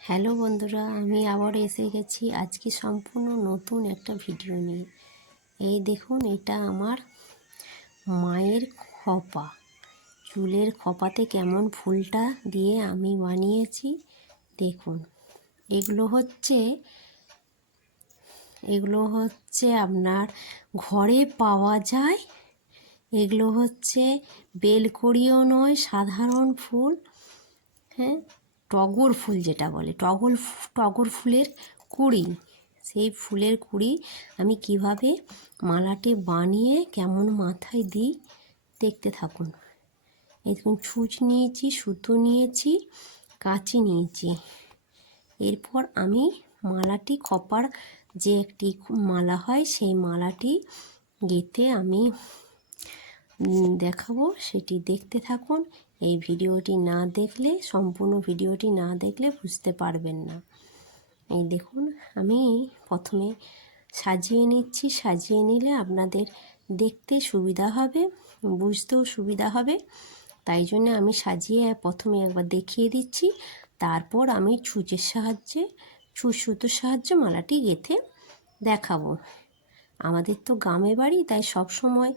Hello বন্ধুরা, আমি আবার এসে গেছি আজকে সম্পূর্ণ নতুন একটা ভিডিও নিয়ে। এই দেখুন, এটা আমার মায়ের খোপা। চুলের খোপাতে কেমন ফুলটা দিয়ে আমি বানিয়েছি দেখুন। এগুলো হচ্ছে আপনার ঘরে পাওয়া যায়। এগুলো হচ্ছে বেলকড়িও নয়, সাধারণ ফুল। হ্যাঁ, টগর ফুল যেটা বলে, টগর ফুলের কুঁড়ি। সেই ফুলের কুঁড়ি আমি কিভাবে মালাটি বানিয়ে কেমন মাথায় দিই দেখতে থাকুন। এই দেখুন, ছুঁচ নিয়েছি, সুতো নিয়েছি, কাঁচি নিয়েছি। এরপর আমি মালাটি খোপার যে একটি মালা হয় সেই মালাটি গেঁথে আমি দেখাবো, সেটি দেখতে থাকুন। এই ভিডিওটি না দেখলে, সম্পূর্ণ ভিডিওটি না দেখলে বুঝতে পারবেন না। এই দেখুন, আমি প্রথমে সাজিয়ে নিচ্ছি। সাজিয়ে নিলে আপনাদের দেখতে সুবিধা হবে, বুঝতেও সুবিধা হবে। তাই জন্য আমি সাজিয়ে প্রথমে একবার দেখিয়ে দিচ্ছি, তারপর আমি ছুঁচের সাহায্যে, সুতোর সাহায্যে মালাটি গেঁথে দেখাবো। আমাদের তো গ্রামে বাড়ি, তাই সব সময়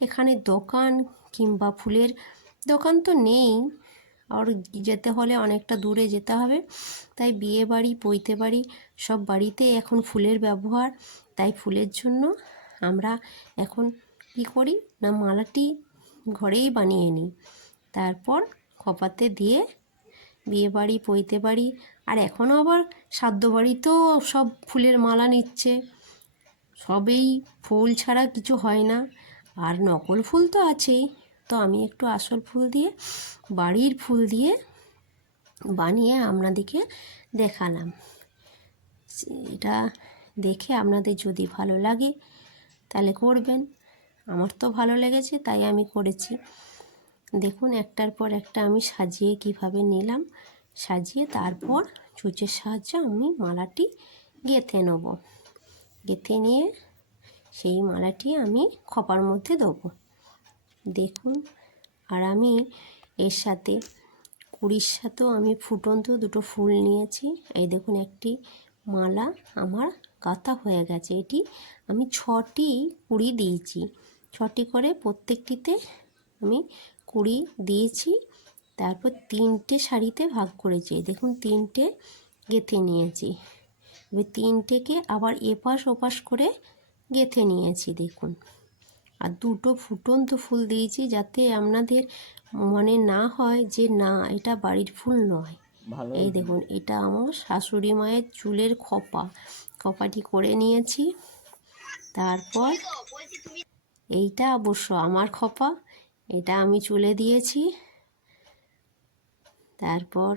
এখানে দোকান কিংবা ফুলের দোকান তো নেই, আর যেতে হলে অনেকটা দূরে যেতে হবে। তাই বিয়ে বাড়ি, পৈতে বাড়ি, সব বাড়িতে এখন ফুলের ব্যবহার। তাই ফুলের জন্য আমরা এখন কী করি না, মালাটি ঘরেই বানিয়ে নিই, তারপর খোপাতে দিয়ে বিয়ে বাড়ি, পৈতে বাড়ি, আর এখনও আবার শ্রাদ্ধ বাড়িতেও সব ফুলের মালা নিচ্ছে। সবেই ফুল ছাড়া কিছু হয় না। আর নকল ফুল তো আছেই, তো আমি একটু আসল ফুল দিয়ে, বাড়ির ফুল দিয়ে বানিয়ে আপনাদেরকে দেখালাম। এটা দেখে আপনাদের যদি ভালো লাগে তাহলে করবেন। আমার তো ভালো লেগেছে তাই আমি করেছি। দেখুন, একটার পর একটা আমি সাজিয়ে কিভাবে নিলাম, সাজিয়ে তারপর ছুঁচের সাহায্যে আমি মালাটি গেঁথে নেব। গেঁথে নিয়ে সেই মালাটি আমি খোপার মধ্যে দেবো দেখুন। আর আমি এর সাথে কুড়ির সাথেও আমি ফুটন্ত দুটো ফুল নিয়েছি। এই দেখুন, একটি মালা আমার গাঁথা হয়ে গেছে। এটি আমি 6টি কুড়ি দিয়েছি, 6টি করে প্রত্যেকটিতে আমি কুড়ি দিয়েছি। তারপর 3টে শাড়িতে ভাগ করেছি। দেখুন, 3টে গেঁথে নিয়েছি। এবার 3টেকে আবার এপাশ ওপাশ করে গেঁথে নিয়েছি দেখুন। আর দুটো ফুটন্ত ফুল দিয়েছি, যাতে আপনাদের মনে না হয় যে না, এটা বাড়ির ফুল নয়। এই দেখুন, এটা আমার শাশুড়ি মায়ের চুলের খোপাটি করে নিয়েছি। তারপর এইটা অবশ্য আমার খোপা, এটা আমি চুলে দিয়েছি। তারপর